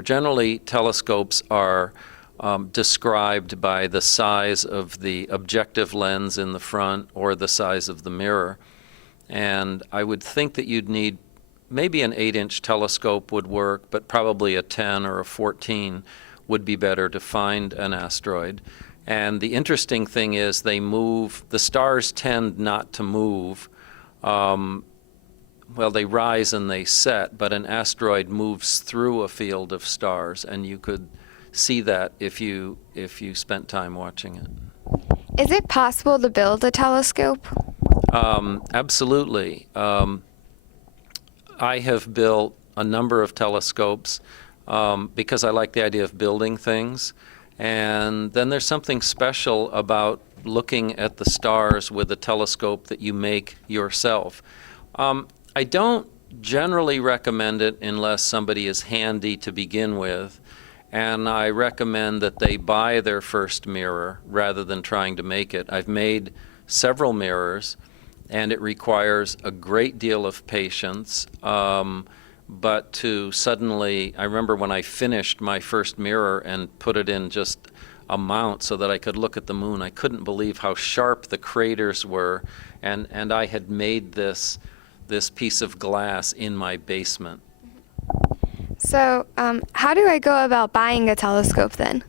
Generally, telescopes are described by the size of the objective lens in the front or the size of the mirror. And I would think that you'd need maybe an 8-inch telescope would work, but probably a 10 or a 14 would be better to find an asteroid. And the interesting thing is they move, the stars tend not to move. Well, they rise and they set, but an asteroid moves through a field of stars, and you could see that if you spent time watching it. Is it possible to build a telescope? Absolutely. I have built a number of telescopes because I like the idea of building things. And then there's something special about looking at the stars with a telescope that you make yourself. I don't generally recommend it unless somebody is handy to begin with, and I recommend that they buy their first mirror rather than trying to make it. I've made several mirrors, and it requires a great deal of patience, but to suddenly, I remember when I finished my first mirror and put it in just a mount so that I could look at the moon, I couldn't believe how sharp the craters were, and I had made this piece of glass in my basement. So how do I go about buying a telescope then?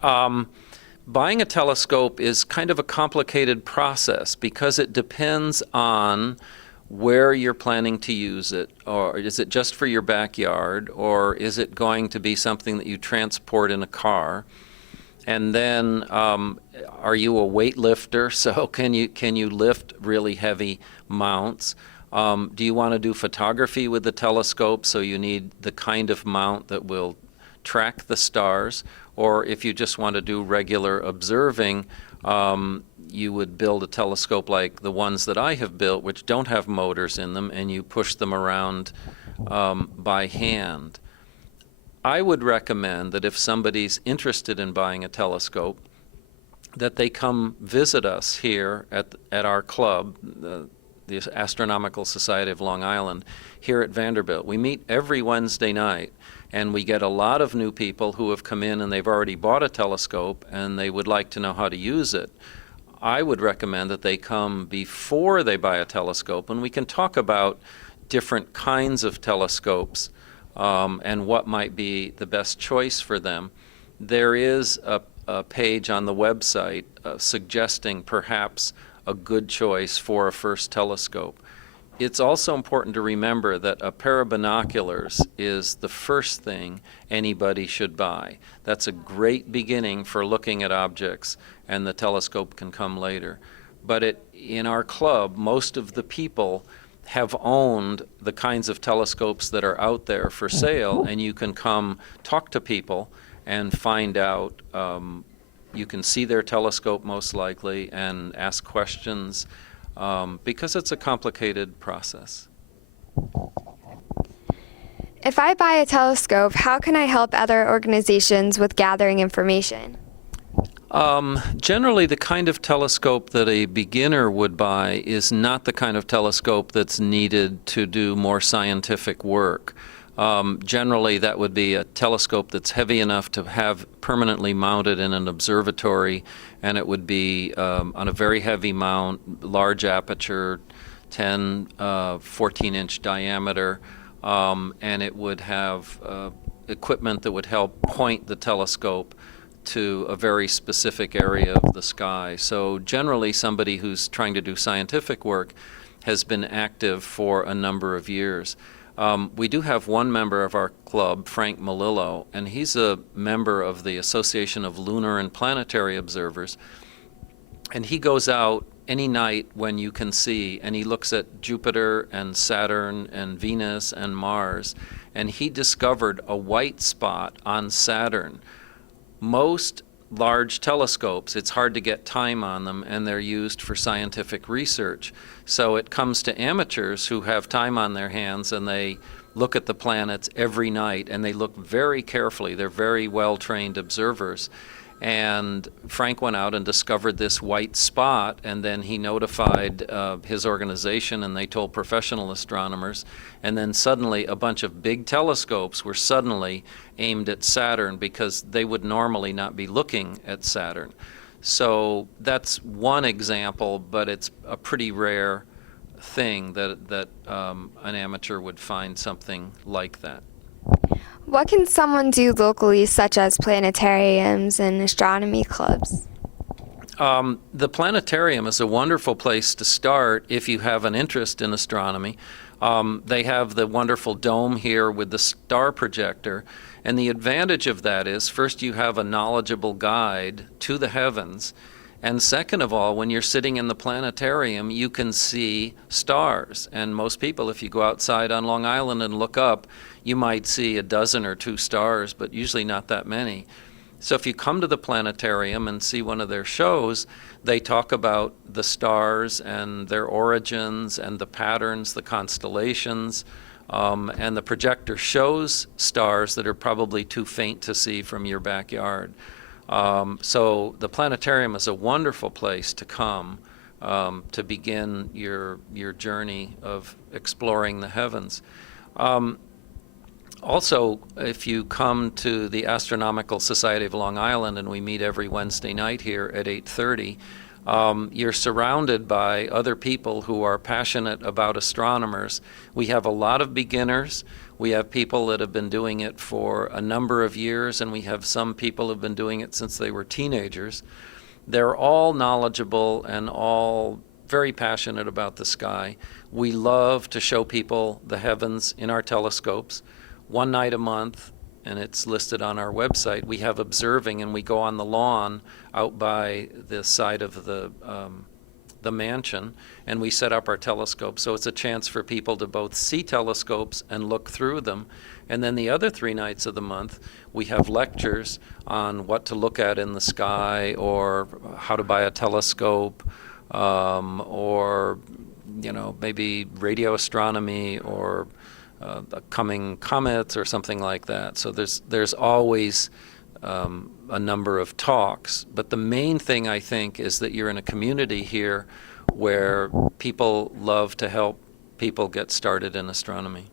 Buying a telescope is kind of a complicated process because it depends on where you're planning to use it. Or is it just for your backyard, or is it going to be something that you transport in a car? And then are you a weightlifter? So can you lift really heavy mounts? Do you want to do photography with the telescope, so you need the kind of mount that will track the stars? Or if you just want to do regular observing, you would build a telescope like the ones that I have built, which don't have motors in them, and you push them around by hand. I would recommend that if somebody's interested in buying a telescope, that they come visit us here at our club, the Astronomical Society of Long Island, here at Vanderbilt. We meet every Wednesday night, and we get a lot of new people who have come in and they've already bought a telescope and they would like to know how to use it. I would recommend that they come before they buy a telescope, and we can talk about different kinds of telescopes and what might be the best choice for them. There is a page on the website suggesting perhaps a good choice for a first telescope. It's also important to remember that a pair of binoculars is the first thing anybody should buy. That's a great beginning for looking at objects, and the telescope can come later. But in our club, most of the people have owned the kinds of telescopes that are out there for sale, and you can come talk to people and find out. You can see their telescope most likely and ask questions because it's a complicated process. If I buy a telescope, how can I help other organizations with gathering information? Generally, the kind of telescope that a beginner would buy is not the kind of telescope that's needed to do more scientific work. Generally, that would be a telescope that's heavy enough to have permanently mounted in an observatory, and it would be on a very heavy mount, large aperture, 10, 14-inch diameter, and it would have equipment that would help point the telescope to a very specific area of the sky. So generally, somebody who's trying to do scientific work has been active for a number of years. We do have one member of our club, Frank Malillo, and he's a member of the Association of Lunar and Planetary Observers. And he goes out any night when you can see, and he looks at Jupiter and Saturn and Venus and Mars, and he discovered a white spot on Saturn. Most large telescopes, it's hard to get time on them, and they're used for scientific research. So it comes to amateurs who have time on their hands, and they look at the planets every night, and they look very carefully. They're very well-trained observers. And Frank went out and discovered this white spot, and then he notified his organization, and they told professional astronomers. And then suddenly a bunch of big telescopes were suddenly aimed at Saturn because they would normally not be looking at Saturn. So that's one example, but it's a pretty rare thing that an amateur would find something like that. What can someone do locally, such as planetariums and astronomy clubs? The planetarium is a wonderful place to start if you have an interest in astronomy. They have the wonderful dome here with the star projector, and the advantage of that is, first, you have a knowledgeable guide to the heavens, and second of all, when you're sitting in the planetarium, you can see stars. And most people, if you go outside on Long Island and look up, you might see a dozen or two stars, but usually not that many. So if you come to the planetarium and see one of their shows, they talk about the stars and their origins and the patterns, the constellations, and the projector shows stars that are probably too faint to see from your backyard. So the planetarium is a wonderful place to come to begin your journey of exploring the heavens. Also, if you come to the Astronomical Society of Long Island, and we meet every Wednesday night here at 8:30, you're surrounded by other people who are passionate about astronomers. We have a lot of beginners. We have people that have been doing it for a number of years, and we have some people who have been doing it since they were teenagers. They're all knowledgeable and all very passionate about the sky. We love to show people the heavens in our telescopes. One night a month, and it's listed on our website, we have observing, and we go on the lawn out by the side of the mansion, and we set up our telescopes. So it's a chance for people to both see telescopes and look through them. And then the other 3 nights of the month, we have lectures on what to look at in the sky, or how to buy a telescope, or maybe radio astronomy, or coming comets or something like that. So there's always a number of talks. But the main thing, I think, is that you're in a community here where people love to help people get started in astronomy.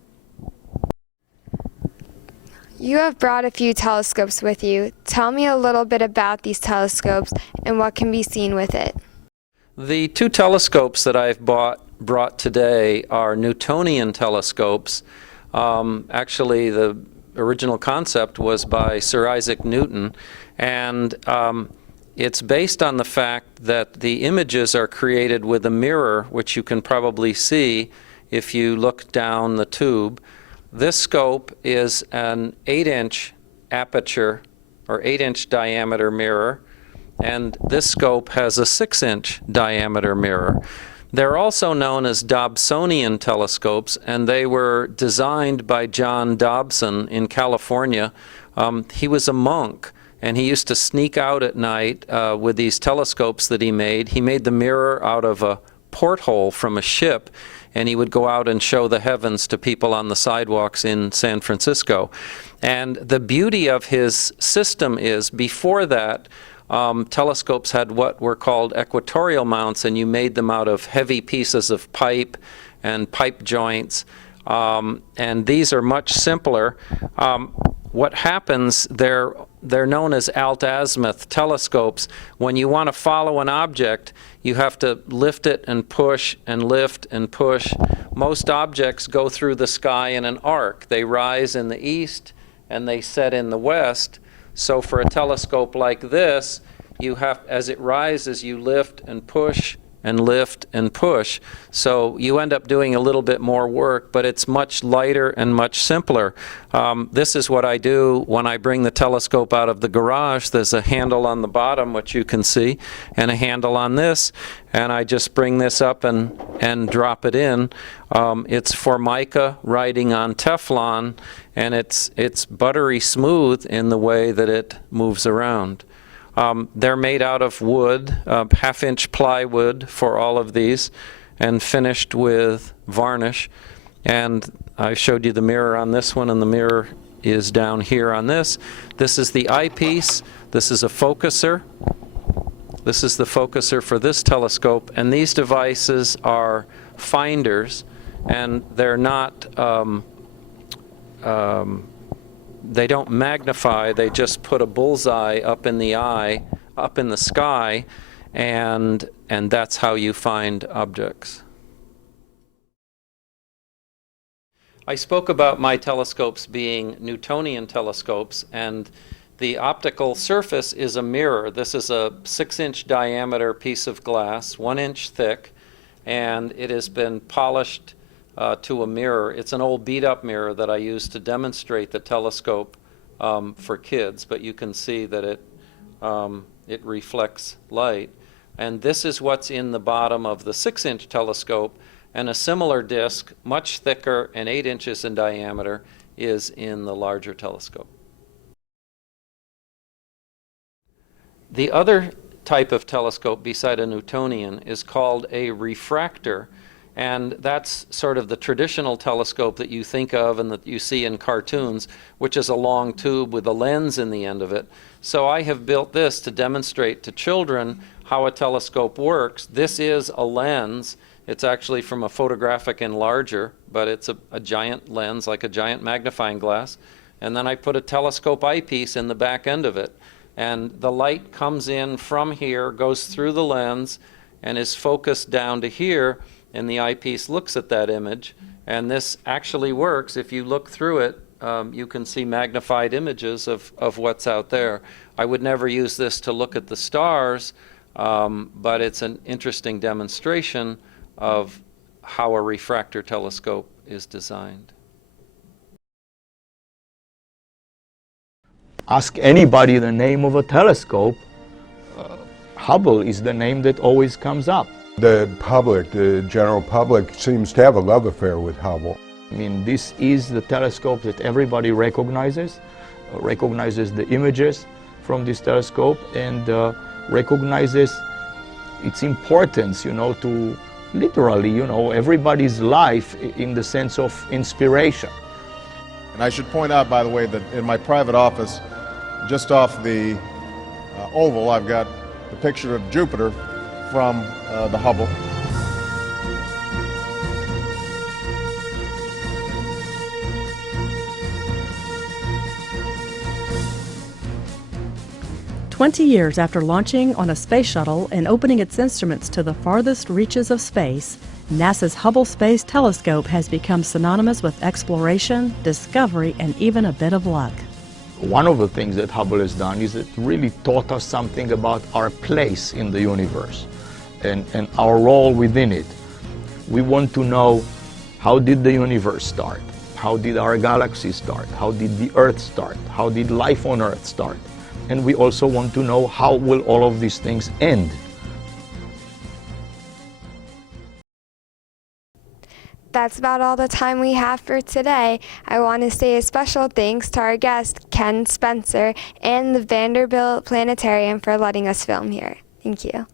You have brought a few telescopes with you. Tell me a little bit about these telescopes and what can be seen with it. The 2 telescopes that I've brought today are Newtonian telescopes. Actually, the original concept was by Sir Isaac Newton, and it's based on the fact that the images are created with a mirror, which you can probably see if you look down the tube. This scope is an 8-inch aperture or 8-inch diameter mirror, and this scope has a 6-inch diameter mirror. They're also known as Dobsonian telescopes, and they were designed by John Dobson in California. He was a monk, and he used to sneak out at night with these telescopes that he made. He made the mirror out of a porthole from a ship, and he would go out and show the heavens to people on the sidewalks in San Francisco. And the beauty of his system is, before that, telescopes had what were called equatorial mounts, and you made them out of heavy pieces of pipe and pipe joints. And these are much simpler. What happens, they're known as alt-azimuth telescopes. When you want to follow an object, you have to lift it and push and lift and push. Most objects go through the sky in an arc. They rise in the east and they set in the west. So for a telescope like this, you have, as it rises, you lift and push and lift and push. So you end up doing a little bit more work, but it's much lighter and much simpler. This is what I do when I bring the telescope out of the garage. There's a handle on the bottom, which you can see, and a handle on this, and I just bring this up and drop it in. It's Formica riding on Teflon, and it's buttery smooth in the way that it moves around. They're made out of wood, half-inch plywood for all of these, and finished with varnish. And I showed you the mirror on this one and the mirror is down here on this. This is the eyepiece. This is a focuser. This is the focuser for this telescope, and these devices are finders, and they're not, they don't magnify, they just put a bullseye up in the eye, up in the sky, and that's how you find objects. I spoke about my telescopes being Newtonian telescopes, and the optical surface is a mirror. This is a 6-inch diameter piece of glass, 1 inch thick, and it has been polished to a mirror. It's an old beat-up mirror that I use to demonstrate the telescope for kids, but you can see that it reflects light. And this is what's in the bottom of the 6-inch telescope, and a similar disc, much thicker and 8 inches in diameter, is in the larger telescope. The other type of telescope beside a Newtonian is called a refractor, and that's sort of the traditional telescope that you think of and that you see in cartoons, which is a long tube with a lens in the end of it. So I have built this to demonstrate to children how a telescope works. This is a lens. It's actually from a photographic enlarger, but it's a giant lens, like a giant magnifying glass. And then I put a telescope eyepiece in the back end of it. And the light comes in from here, goes through the lens, and is focused down to here, and the eyepiece looks at that image. And this actually works. If you look through it, you can see magnified images of what's out there. I would never use this to look at the stars, but it's an interesting demonstration of how a refractor telescope is designed. Ask anybody the name of a telescope, Hubble is the name that always comes up. The public, the general public, seems to have a love affair with Hubble. I mean, this is the telescope that everybody recognizes the images from this telescope, and recognizes its importance, you know, to literally, you know, everybody's life in the sense of inspiration. And I should point out, by the way, that in my private office, just off the oval, I've got the picture of Jupiter from the Hubble. "20 years after launching on a space shuttle and opening its instruments to the farthest reaches of space, NASA's Hubble Space Telescope has become synonymous with exploration, discovery, and even a bit of luck. One of the things that Hubble has done is it really taught us something about our place in the universe and our role within it. We want to know, how did the universe start? How did our galaxy start? How did the Earth start? How did life on Earth start? And we also want to know, how will all of these things end? That's about all the time we have for today. I want to say a special thanks to our guest, Ken Spencer, and the Vanderbilt Planetarium for letting us film here. Thank you.